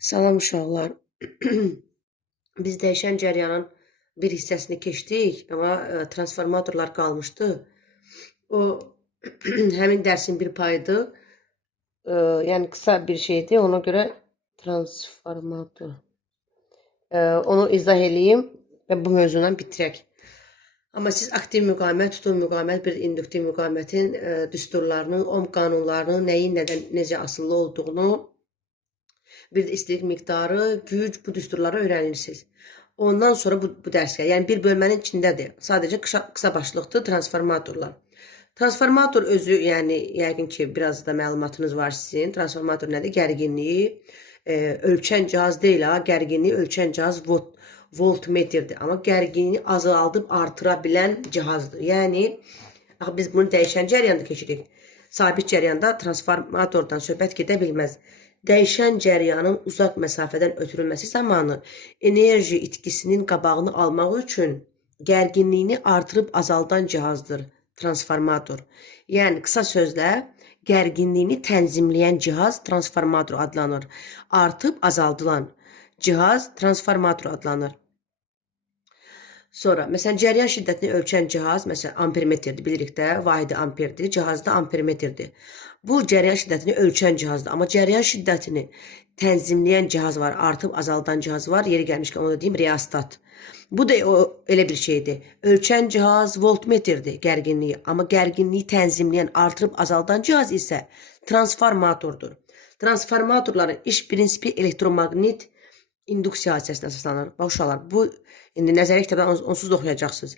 Salam uşaqlar. Biz dəyişən cəryanın bir hissəsini keçdik, amma transformatorlar qalmışdı. O həmin dərsin bir payıdır. Yəni qısa bir şeydir. Ona görə transformator. Onu izah eləyim və bu mövzundan bitirək. Amma siz aktiv müqavimət, tutum müqavimət, bir induktiv müqavimətin düsturlarını, ohm qanunlarını, nəyin nədən necə asılı olduğunu, bir də istilik miqdarı, güc, bu düsturları öyrənirsiniz. Ondan sonra bu dərsdə, yəni bir bölmənin içindədir. Sadəcə qısa başlıqdır transformatorlar. Transformator özü, yəni yəqin ki, biraz da məlumatınız var sizin. Transformator nədir? Gərginliyi ölçən cihaz deyil, gərginliyi ölçən cihaz voltmetrdir. Amma gərginliyi azaldıb artıra bilən cihazdır. Yəni biz bunu dəyişən cəryanda keçirik. Sabit cəryanda transformatordan söhbət gedə bilməz. Dəyişən cəryanın uzaq məsafədən ötürülməsi zamanı enerji itkisinin qabağını almaq üçün gərginliyini artırıb azaldan cihazdır transformator. Yəni qısa sözlə gərginliyini tənzimləyən cihaz transformator adlanır. Artıb azaldılan cihaz transformator adlanır. Sonra, məsələn, cəryan şiddətini ölçən cihaz, məsələn, ampermetrdir, bilirik də, vahidi amperdir, cihazda ampermetrdir. Bu, cəryan şiddətini ölçən cihazdır, amma cəryan şiddətini tənzimləyən cihaz var, artıb azaldan cihaz var, yeri gəlmişkən onu da deyim, reostat. Bu da elə bir şeydir. Ölçən cihaz voltmetrdir, gərginliyi, amma gərginliyi tənzimləyən, artırıb azaldan cihaz isə transformatordur. Transformatorların iş prinsipi elektromaqnit induksiya hadisəsinə əsaslanır. Bax uşaqlar, bu indi nəzəri kitabdan onsuz da oxuyacaqsınız.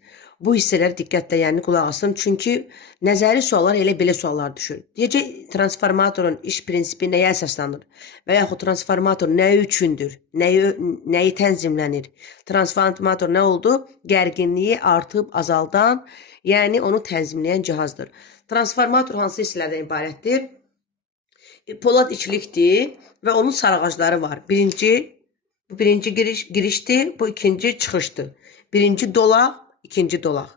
Bu hissələri diqqətlə yəni qulaq asın. Çünki nəzəri suallar elə belə suallar düşür. Deyəcək transformatorun iş prinsipi nəyə əsaslanır? Və yaxud transformator nə üçündür? Nəyi tənzimlənir? Transformator nə oldu? Gərginliyi artıb azaldan, yəni onu tənzimləyən cihazdır. Transformator hansı hissələrdən ibarətdir? Polad ikilikdir və onun sarğacları var. Bu birinci girişdir, bu ikinci çıxışdır. Birinci dolaq, ikinci dolaq.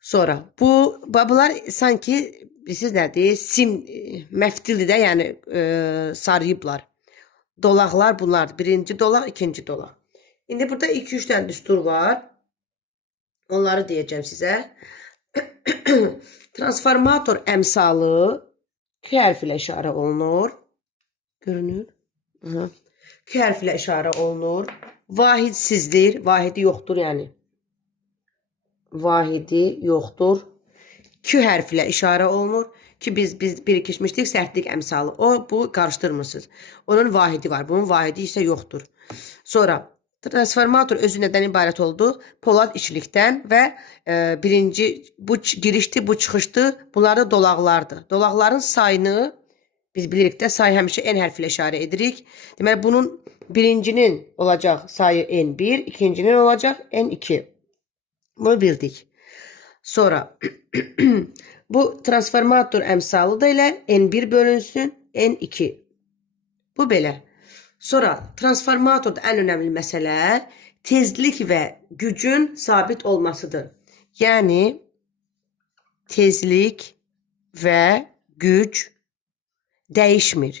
Sonra bunlar sanki siz nədir? Sim məftildir də, yəni sarıyıblar. Dolaqlar bunlardır. Birinci dolaq, ikinci dolaq. İndi burada 2-3 dənə düstur var. Onları deyəcəm sizə. Transformator əmsalı 2 hərf ilə işarə olunur. Görünür? Aha. 2 hərf ilə işarə olunur. Vahidsizdir. Vahidi yoxdur, yəni. Vahidi yoxdur. 2 hərf ilə işarə olunur. Ki biz biri keçmişdik, sərtlik əmsalı. Bu qarışdırmırsınız. Onun vahidi var. Bunun vahidi isə yoxdur. Sonra transformator özü nədən ibarət oldu? Polad ikilikdən və birinci bu girişdir, bu çıxışdır. Bunlar da dolaqlardır. Dolaqların sayını biz bilirik də, sayı həmişə n hərfi ilə işarə edirik. Deməli, bunun birincinin olacaq sayı n1, ikincinin olacaq n2. Bunu bildik. Sonra, bu transformator əmsalı da elə n1 bölünsün, n2. Bu belə. Sonra, transformatorda ən önəmli məsələ tezlik və gücün sabit olmasıdır. Yəni, tezlik və güc dəyişmir.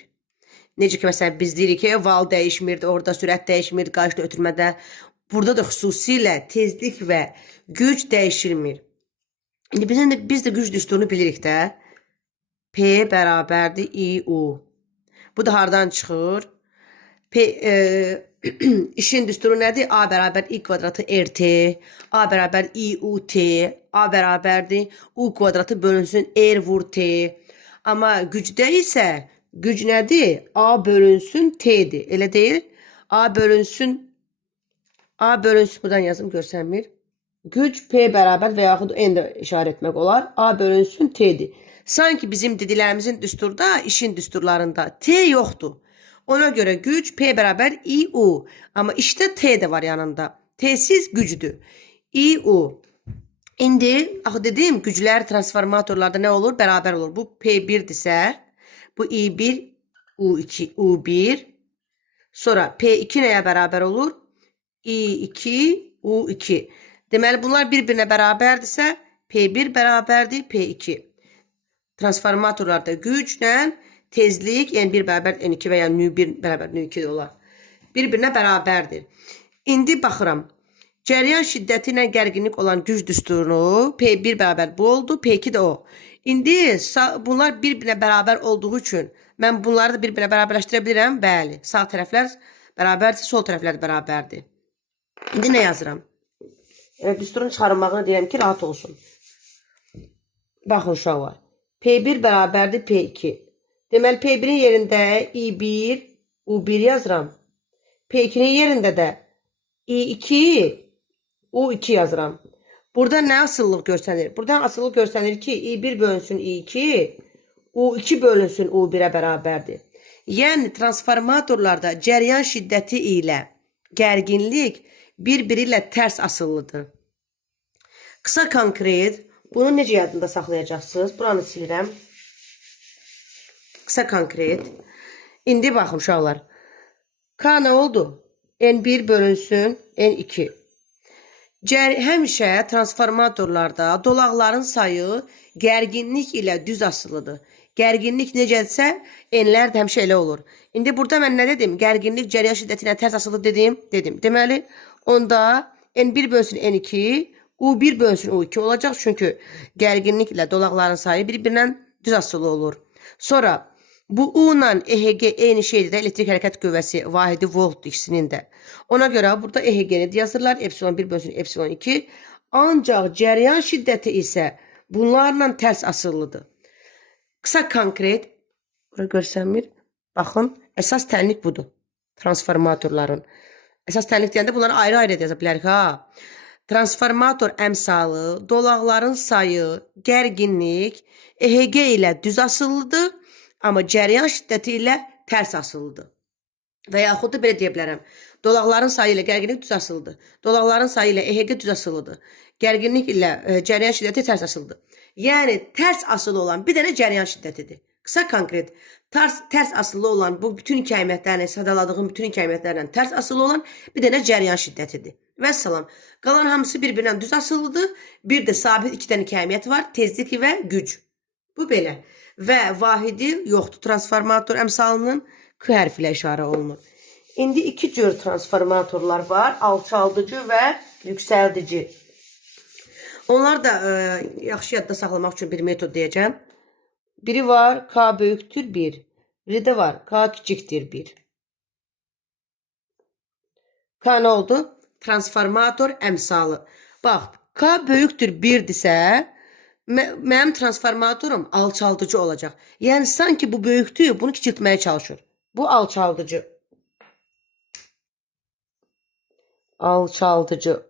Necə ki, məsələn, biz deyirik ki, val dəyişmirdi, orada sürət dəyişmirdi, qarşıda ötürmədə. Burada da xüsusilə tezlik və güc dəyişilmir. İndi biz də güc düsturunu bilirik də. P bərabərdir I-U. Bu da hardan çıxır? İşin düsturu nədir? A bərabər I kvadratı RT, A bərabər I-U-T, A bərabərdir U kvadratı bölünsün R vur T. Amma gücdə isə güc nədir? A bölünsün T'dir. Elə deyil? A bölünsün, buradan yazım görsənmir. Güc P bərabər və yaxud N də işarə etmək olar. A bölünsün T'dir. Sanki bizim dediklərimizin düsturda, işin düsturlarında T yoxdur. Ona görə güc P bərabər I-U. Amma işdə T də var yanında. T'siz gücdür. I-U. İndi, dedim, güclər transformatorlarda nə olur? Bərabər olur. Bu P1-dirsə, bu I1, U2, U1. Sonra P2 nəyə bərabər olur? I2, U2. Deməli, bunlar bir-birinə bərabərdirsə, P1 bərabərdir, P2. Transformatorlarda güclə tezlik n1 bərabər n2 və ya n1 bərabər n2 olar. Bir-birinə bərabərdir. İndi baxıram. Cəryan şiddəti ilə gərginlik olan güc düsturunu P1 bərabər bu oldu, P2 də o. İndi bunlar bir-birinə bərabər olduğu üçün mən bunları da bir-birinə bərabərləşdirə bilirəm. Bəli, sağ tərəflər bərabərdir, sol tərəflər bərabərdir. İndi nə yazıram? Düsturun çıxarılmağını deyirəm ki, rahat olsun. Baxın uşaqlar. P1 bərabərdir P2. Deməli, P1-in yerində I1, U1 yazıram. P2-nin yerində də I2, U2 yazıram. Burada nə asıllıq göstərir? Buradan asıllıq göstərir ki, I1 bölünsün I2, U2 bölünsün U1-ə bərabərdir. Yəni, transformatorlarda cəryan şiddəti ilə gərginlik bir-biri ilə tərs asıllıdır. Qısa konkret, bunu necə yadında saxlayacaqsınız? Buranı silirəm. Qısa konkret. İndi baxın uşaqlar. K nə oldu? N1 bölünsün N2. Həmişə transformatorlarda dolaqların sayı gərginlik ilə düz asılıdır. Gərginlik necədirsə, N'lər də həmişə elə olur. İndi burada mən nə dedim? Gərginlik cəryan şiddəti ilə tərs asılı dedim. Deməli, onda N1 bölünsün N2, U1 bölünsün U2 olacaq. Çünki gərginlik ilə dolaqların sayı bir-birindən düz asılı olur. Sonra bu U ilə EHG eyni şeydir də, elektrik hərəkət qüvvəsi vahidi voltdur ikisinin də. Ona görə burada EHG-ni yazırlar, epsilon 1 bölünsün epsilon 2. Ancaq cəryan şiddəti isə bunlarla tərs asıllıdır. Qısa konkret, bura görsənmir. Baxın, əsas tənlik budur. Transformatorların. Əsas tənlik deyəndə bunları ayrı-ayrı yaza bilərik ha. Transformator əmsalı, dolaqların sayı, gərginlik, EHG ilə düz asıllıdır, amma cəryan şiddəti ilə tərs asılıdır. Və yaxud da belə deyə bilərəm. Dolaqların sayı ilə gərginlik düz asılıdır. Dolaqların sayı ilə EHG düz asılıdır. Gərginlik ilə cəryan şiddəti tərs asılıdır. Yəni, tərs asılı olan bir dənə cəryan şiddətidir. Qısa konkret, tərs asılı olan bu bütün hikayətlərlə, sadaladığım bütün hikayətlərlə tərs asılı olan bir dənə cəryan şiddətidir. Vəssalam. Qalan hamısı bir-birindən düz asılıdır. Bir də sabit iki dənə hikayət var. Tezlik və güc. Bu belə. Və vahidi yoxdur. Transformator əmsalının K hərfi ilə işarə olunur. İndi iki cür transformatorlar var. Alçaldıcı və yüksəldici. Onlar da yaxşı yadda saxlamaq üçün bir metod deyəcəm. Biri var K böyükdür 1. Biri də var K kiçikdir 1. K nə oldu? Transformator əmsalı. Bax, K böyükdür 1-dirsə, mənim transformatorum alçaldıcı olacaq. Yəni, sanki bu böyükdür, bunu kiçiltməyə çalışır. Bu alçaldıcı. Alçaldıcı.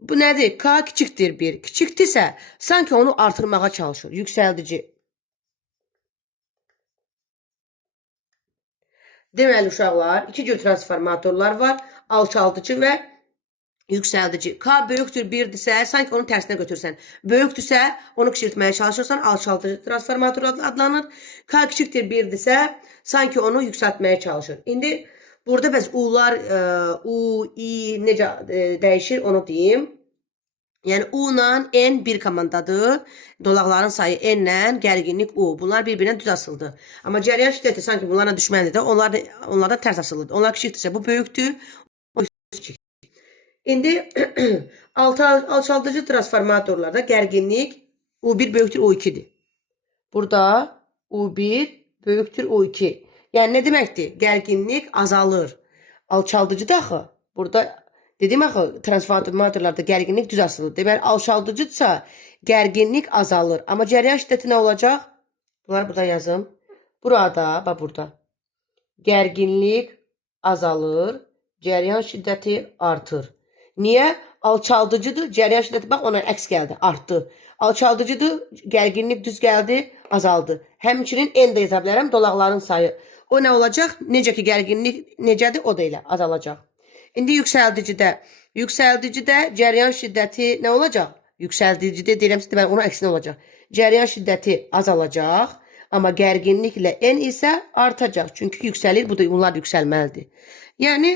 Bu nədir? K kiçikdir 1. Kiçikdirsə, sanki onu artırmağa çalışır. Yüksəldici. Deməli, uşaqlar, iki cür transformatorlar var. Alçaldıcı və yüksəldici. K böyükdür 1-dirsə, sanki onu tərsinə götürsən. Böyükdürsə, onu kiçiltməyə çalışırsan, alçaldıcı transformator adlanır. K kiçikdir 1-dirsə, sanki onu yüksəltməyə çalışır. İndi burada bəs U'lar, U, I necə dəyişir, onu deyim. Yəni, U ilə N bir komandadır. Dolaqların sayı N ilə, gərginlik U. Bunlar bir-birinə düz asılıdır. Amma cəryan şiddəti sanki bunlarla düşməndir də, onlar da tərs asılıdır. Onlar kiçikdirsə, bu böyükdür, o kiçikdir. İndi alçaldıcı transformatorlarda gərginlik U1 böyükdür U2'dir. Burada U1 böyükdür U2. Yəni, nə deməkdir? Gərginlik azalır. Alçaldıcı da axı. Burada dedim axı, transformatorlarda gərginlik düz asılıdır. Deməli, alçaldıcıdırsa gərginlik azalır. Amma cəryan şiddəti nə olacaq? Bunları burada yazım. Burada, bax burada. Gərginlik azalır, cəryan şiddəti artır. Niyə? Alçaldıcıdır, cəryan şiddəti, bax ona əks gəldi, artdı. Alçaldıcıdır, gərginlik düz gəldi, azaldı. Həmçinin N də yaza bilərəm, dolaqların sayı. O nə olacaq? Necə ki, gərginlik necədir? O da elə azalacaq. İndi yüksəldicidə cəryan şiddəti nə olacaq? Yüksəldicidə deyirəm, deməli, onun əksinə olacaq. Cəryan şiddəti azalacaq, amma gərginlik ilə N isə artacaq. Çünki yüksəlir, bunlar yüksəlməlidir. Yəni,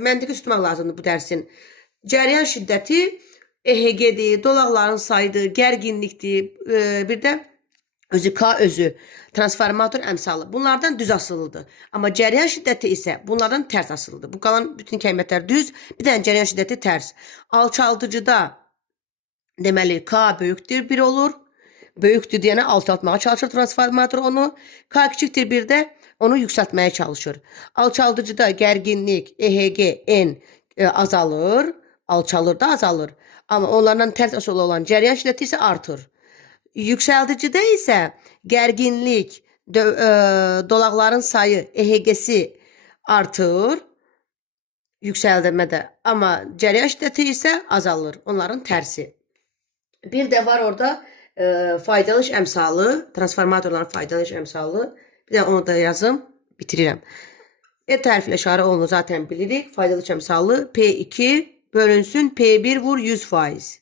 məntiqi tutmaq lazımdır bu dərsin. Cəryan şiddəti EHG-dir, dolaqların sayıdır, gərginlikdir, bir də özü K özü transformator əmsalı bunlardan düz asılıdır. Amma cəryan şiddəti isə bunlardan tərs asılıdır. Bu qalan bütün kəlimələr düz, bir dənə cəryan şiddəti tərs. Alçaldıcıda deməli K böyükdür 1 olur. Böyükdür deyənə alçaltmağa çalışır transformator onu. K kiçikdir 1-də onu yüksəltməyə çalışır. Alçaldıcıda gərginlik EHG, N azalır, alçalır da azalır. Amma onlardan tərs asılı olan cəryan şiddəti isə artır. Yüksəldicidə isə gərginlik, dolaqların sayı, EHG-si artır yüksəldilmədə. Amma cəryan şiddəti isə azalır. Onların tərsi. Bir də var orada faydalı iş əmsalı, transformatorların faydalı iş əmsalı. Bir də onu da yazım, bitirirəm. Təriflə işarə olunu zaten bilirik. Faydalı iş əmsalı P2 bölünsün P1 vur 100%.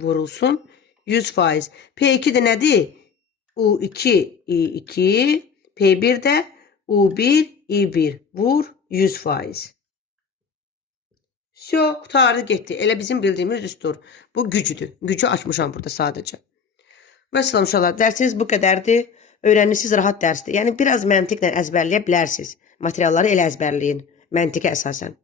Vurulsun 100%. P2 də nədir? U2, I2, P1 də U1, I1 vur 100%. Qutardı getdi. Elə bizim bildiyimiz düstur. Bu gücüdür. Gücü açmışam burada sadəcə. Və salam uşaqlar, dərsiniz bu qədərdir. Öyrənirsiniz, rahat dərsdir. Yəni biraz məntiqlə əzbərləyə bilərsiniz. Materialları elə əzbərləyin. Məntiqə əsasən.